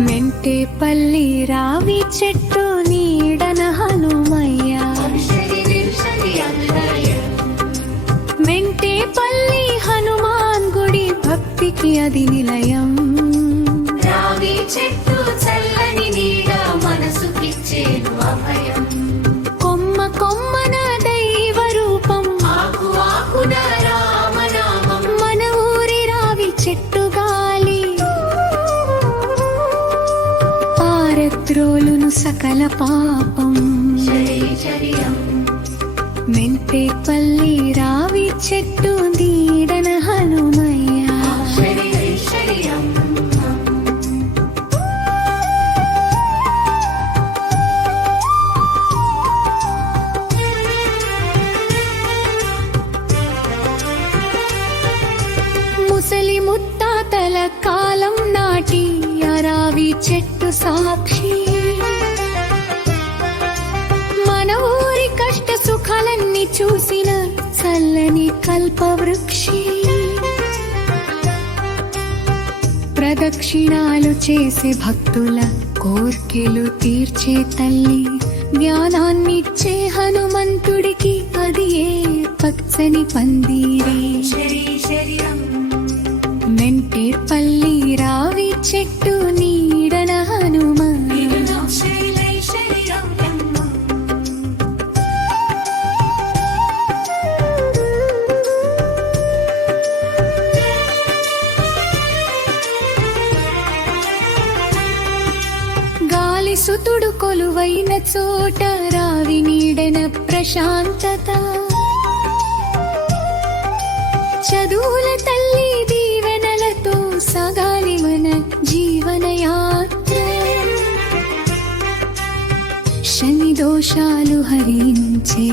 మెంటేపల్లి రావి చెట్టు నీడన హనుమయ్య. మెంటేపల్లి హనుమాన్ గుడి భక్తికి అది నిలయం. రావి చెట్టు చల్లని నీడ మనసుకిచ్చేను అభయం. కొమ్మ కొమ్మన దైవ రూపం, ఆకు ఆకున రామనామం. మన ఊరి రావి చెట్టు గాలి పారద్రోలును సకల పాపం. చర్యం మెంటేపల్లి రావి చెట్టు నీడన హనుమయ్య. చర్యం ముసలి ముత్తాతల కాలం నాటి అరావి చెట్టు సాక్షి. మన ఊరి కష్ట సుఖాలన్నీ చూసిన చల్లని కల్పవృక్షి. ప్రదక్షిణాలు చేసే భక్తుల కోర్కెలు తీర్చే తల్లి. జ్ఞానాన్నిచ్చే హనుమంతుడికి అది ఏ పచ్చని పందిరి. చర్యం మెంటేపల్లి రావి చెట్టు నీడన హనుమయ్య. గాలి సుతుడు కొలువైన చోట రావి నీడన ప్రశాంతత. చదువుల తల్లి దీవెనలతో సాగాలి మన జీవన యాత్ర. శని దోషాలు హరించే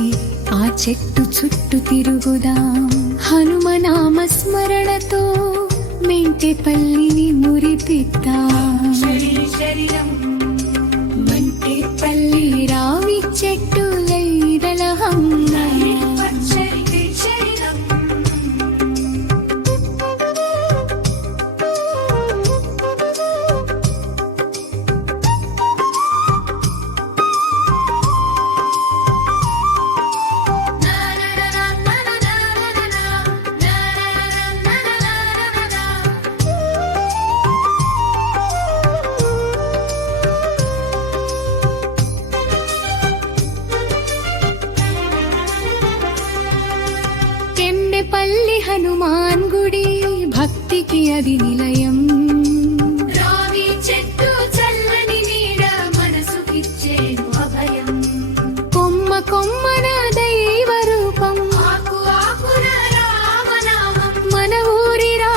ఆ చెట్టు చుట్టూ తిరుగుదాం. హనుమనామ స్మరణతో మెంటేపల్లిని మురిపిద్దాం. మెంటేపల్లి రావి చెట్టు లైదల హమ్మయ్య. కెండెపల్లి హనుమాన్ గుడి భక్తికి అది నిలయం. రావి చెట్టు చల్లని నీడ మనసుకిచ్చేను అభయం. కొమ్మ కొమ్మన